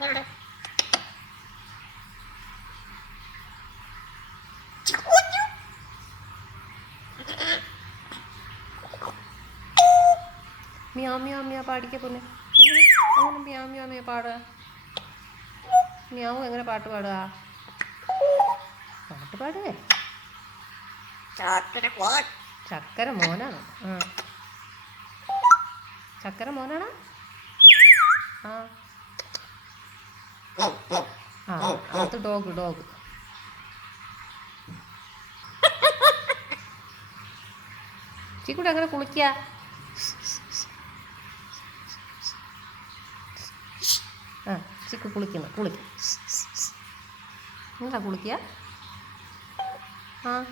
മ്യാവ് മ്യാവ് മ്യാവ് പാടിക്ക പൊന്നെ. അങ്ങനെ മ്യാവ് മ്യാവ് മ്യാവ് പാടുക. മ്യാവ് എങ്ങനെ പാട്ട് പാടുക? പാട്ട് പാടുവേ. ചക്കര മോനാണോ? ആ, ചക്കര മോനാണോ? ആ ആ, അത് ഡോഗ് ഡോഗ്. ചീക്കൂടെ അങ്ങനെ കുളിക്കുക. ആ, ചിക്കു കുളിക്കുന്നു. കുളിക്കും. എന്താ കുളിക്കുക? ആ.